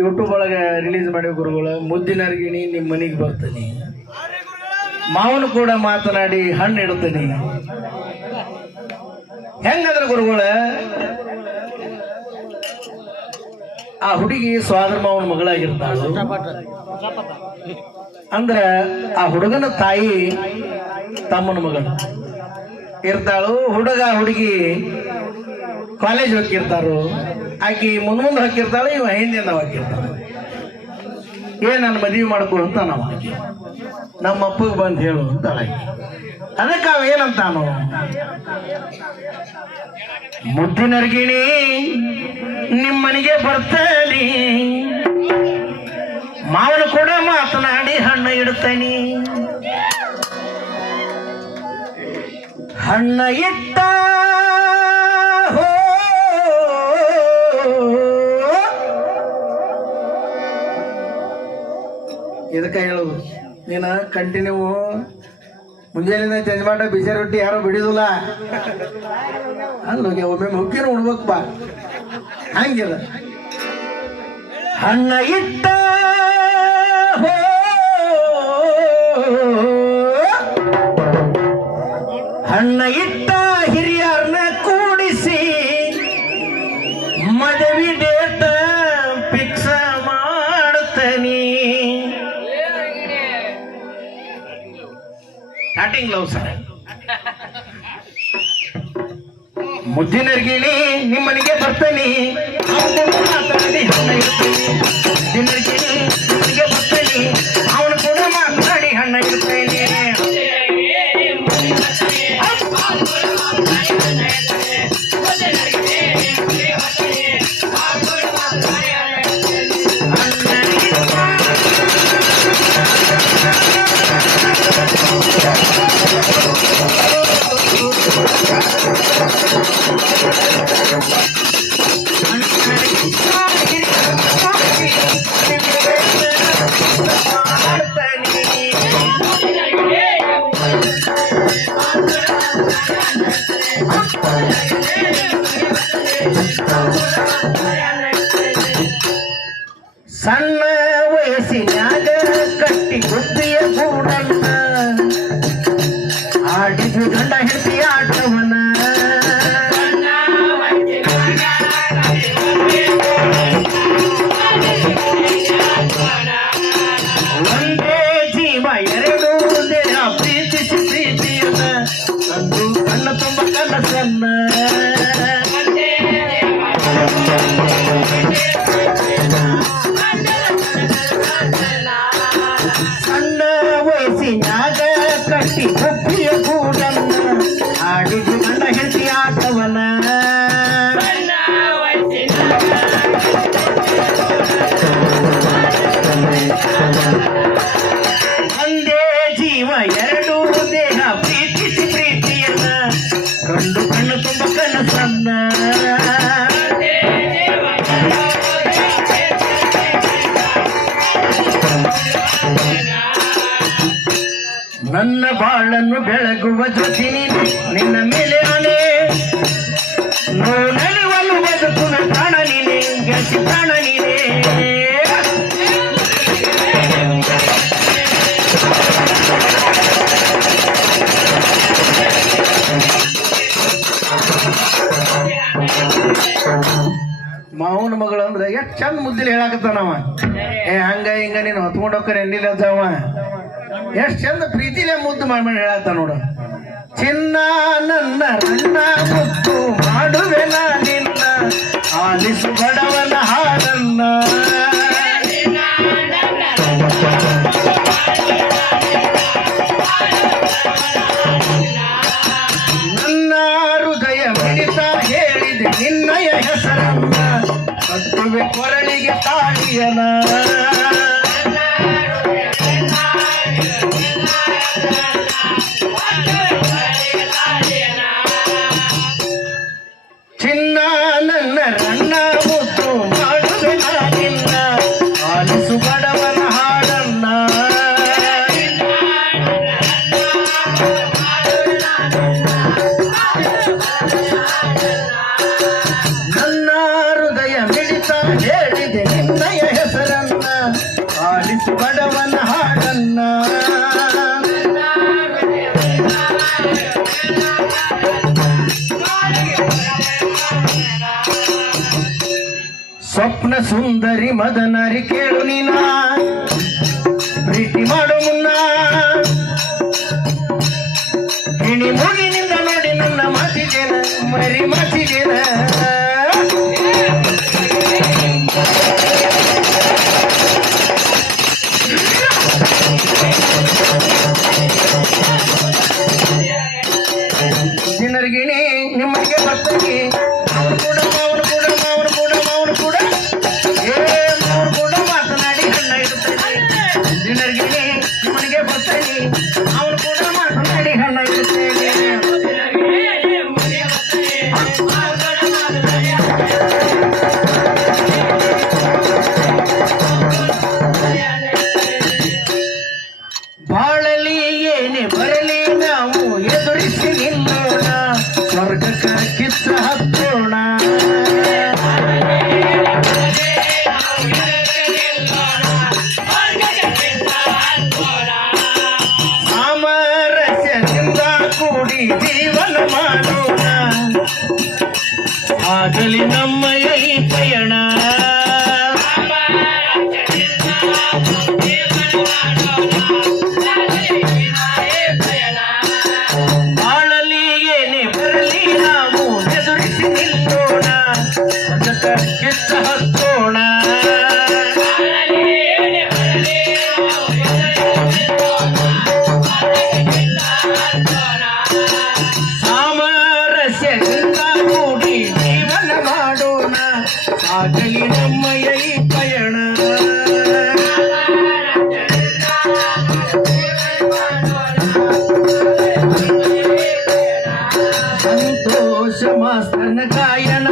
YouTube ಒಳಗೆ release ಮಾಡಿ ಗುರುಗಳು. ಮುದ್ದಿನರ್ಗಿಣಿ ನಿಮ್ಮ ಮನೆಗೆ ಬರ್ತೀನಿ, ಮಾವನು ಕೂಡ ಮಾತನಾಡಿ ಹಣ್ಣು ಇಡ್ತೀನಿ. ಹೆಂಗಂದ್ರ ಗುರುಗಳ, ಆ ಹುಡುಗಿ ಸ್ವಾದ್ರ ಮಾವನ ಮಗಳಾಗಿರ್ತಾಳು. ಅಂದ್ರ ಆ ಹುಡುಗನ ತಾಯಿ ತಮ್ಮನ ಮಗಳು ಇರ್ತಾಳು. ಹುಡುಗ ಹುಡುಗಿ ಕಾಲೇಜ್ ಹೋಗಿರ್ತಾರು. ಆಕಿ ಮುಂದೆ ಹಾಕಿರ್ತಾಳೆ, ಇವ ಹಿಂದಿಂದ ಹಾಕಿರ್ತಾಳ. ನನ್ನ ಮದುವೆ ಮಾಡ್ಕೊ ಅಂತ ನಾವು ನಮ್ಮ ಅಪ್ಪಗೆ ಬಂದು ಹೇಳು ಅಂತಾಳ. ಅದಕ್ಕೆ ಅವ ಏನಂತಾನು, ಮುದ್ದಿನರ್ಗಿಣಿ ನಿಮ್ಮನಿಗೆ ಬರ್ತೇನೆ, ಮಾವನ ಕೂಡ ಮಾತನಾಡಿ ಹಣ್ಣು ಇಡ್ತೇನೆ. ಹಣ್ಣ ಇಟ್ಟ ಇದಕ್ಕೆ ಹೇಳುದು, ನೀನು ಕಂಟಿನ್ಯೂ ಮುಂಜಾನೆ ಚಂಜಮಾಟ ಬಿಸಿ ರೊಟ್ಟಿ ಯಾರು ಬಿಡಿದಿಲ್ಲ ಅಲ್ಲೋಗಿ ಒಮ್ಮೆ ಮುಖ್ಯನ ಉಣ್ಬೇಕಪ್ಪ. ಹಂಗಿಲ್ಲ, ಹಣ್ಣ ಇಟ್ಟ ಹಣ್ಣ ಇಟ್ಟ ಹಿರಿಯರನ್ನ ಕೂಡಿಸಿ ಮದುವೆ ಡೇಟ್ ಫಿಕ್ಸ್ ಮಾಡ್ತೇನೆ. Starting love sir. ಮುದ್ದಿನರ್ಗಿಣಿ ನಿಮ್ಮನಿಗೆ ಬರ್ತೇನೆ, ಮಾತಾಡಿ ಹಣ್ಣ ಇಡ್ತೇನೆ. ಮುದ್ದಿನರ್ಗಿಣಿ ನಿಮ್ಮನಿಗೆ ಬರ್ತೇನೆ, ಅವನು ಕೂಡ ಮಾತಾಡಿ ಹಣ್ಣ ಇಡ್ತೇನೆ. ಸಣ್ಣ ವಯಸ್ಸಿನಾಗ ಕಟ್ಟಿ ಬುದ್ಧಿಯ ಗೂಡನ್ನ ಆಡಿದು ಗಂಡ ಹೆಂಡತಿ ಆಟವನ. ಒಂದೇ ಜೀವ ಎರಡು ದೇಹ ಪ್ರೀತಿಸಿ ಪ್ರೀತಿಯನ್ನ ಒಂದು ಕಣ್ಣ ತುಂಬ ಕನಸನ್ನ. ಸಣ್ಣ ವಯಸ್ಸಿನಾಗ ಕಟ್ಟಿ ಬುದ್ಧಿಯ ಗೂಡನ್ನ ಆಡಿದು ಗಂಡ ಹೆಂಡತಿ ಆಟವನ. ಒಂದೇ ಜೀವ ಎರಡು ದೇಹ ಪ್ರೀತಿಸಿ ಪ್ರೀತಿಯನ್ನ ಗಂಡು ಕಣ್ಣು ತುಂಬ ಕನಸನ್ನ. ನನ್ನ ಬಾಳನ್ನು ಬೆಳಗುವ ಜ್ಯೋತಿ ನೀನೆ, ನಿನ್ನ ಮೇಲೆ ಆನೆ ನೋಡಲಿವಲು ಬದುಕುನ ಪ್ರಾಣ ನೀನೆ, ಗೆಳತಿ ಪ್ರಾಣ ನೀನೆ. ಮಾವನ ಮಗಳು ಅಂದ್ರೆ ಎಷ್ಟು ಚಂದ ಮುದ್ದಿಲಿ ಹೇಳಾಕತ್ತಾನವ. ಹಂಗ ಹಿಂಗ ನೀನು ಹೊತ್ಕೊಂಡು ಹೋಗ್ತಾರೆ ಎಣ್ಣಿಲ್ಲ ಅವ ಎಷ್ಟು ಚಂದ ಪ್ರೀತಿಲೇ ಮುದ್ದು ಮಾಡಿ ಹೇಳತ್ತ ನೋಡು. ಚಿನ್ನ ನನ್ನ ರನ್ನ ಮುದ್ದು ಮಾಡುವೆನ ನಿನ್ನ, ಆಲಿಸು ಬಡವನ ಹಾಡನ್ನ. ನನ್ನ ಹೃದಯ ಮಿಡಿತ ಹೇಳಿದೆ ನಿನ್ನಯ ಹೆಸರನ್ನ, ಕಟ್ಟುವೆ ಕೊರಳಿಗೆ ತಾಳಿಯನ. ಚಿನ್ನ ನನ್ನ ರನ್ನ ಮುದ್ದು ಮಾಡುವೆನ ನಿನ್ನ, ಆಲಿಸು ಬಡವನ ಹಾಡನ್ನ. ನನ್ನ ಹೃದಯ ಮಿಡಿತ ಹೇಳಿದೆ ನಿನ್ನಯ ಹೆಸರು, ಸ್ವಪ್ನ ಸುಂದರಿ ಮದನಾರಿ ಕೇಳು ನೀನ ಪ್ರೀತಿ ಮಾಡೋ ಮುನ್ನ ಹಿಣಿ ಮುಗಿನಿಂದ ನೋಡಿ ನನ್ನ ಮಾತಿದೇನ ಮರಿ ಮಾತಿದೇನ ಜನರಿಗಿಣಿ ನಿಮ್ಮನೆಗೆ ಬರ್ತಾನೆ ಅವನು ಕೂಡ ಮಾವನು ಕೂಡ ಮಾವನು ಕೂಡ ಮಾವನು ಕೂಡ ಮಾವನು ಕೂಡ ಮಾತನಾಡಿ ಕಣ್ಣ ಇಡುತ್ತಾನೆ ಜನರಿಗಿಣಿ ನಿಮ್ಮನೆಗೆ ಬರ್ತಾನೆ ಅವನು ಕೂಡ ಮಾತನಾಡಿ ಕಣ್ಣ ಇಡುತ್ತೇನೆ ಬಾಳಲಿ ಏನೇ ಬರಲಿ ನಾವು ಎದುರಿಸಿ ನಿಲ್ಲೋಣ ಸ್ವರ್ಗಕ್ಕ ಕಿತ್ತ ಹತ್ತೋಣ ಸಾಮರಸ್ಯದಿಂದ ಕೂಡಿ ಜೀವನ ಮಾಡೋಣ ಆಗಲಿ ನಮ್ಮಯ ಈ ಪಯಣ ಬಾಳಲಿ ಏನೇ ಬರಲಿ ನಾವು ಎದುರಿಸಿ ನಿಲ್ಲೋಣ ಕಿತ್ತ ಹತ್ತೋಣ ಸಾಮರಸ್ಯದಿಂದ ಕೂಡಿ ಜೀವನ ಮಾಡೋಣ ಆಗಲಿ ನಮ್ಮಯ ಈ ಪಯಣ ಸಂತೋಷ ಮಾಸ್ತನ ಗಾಯನ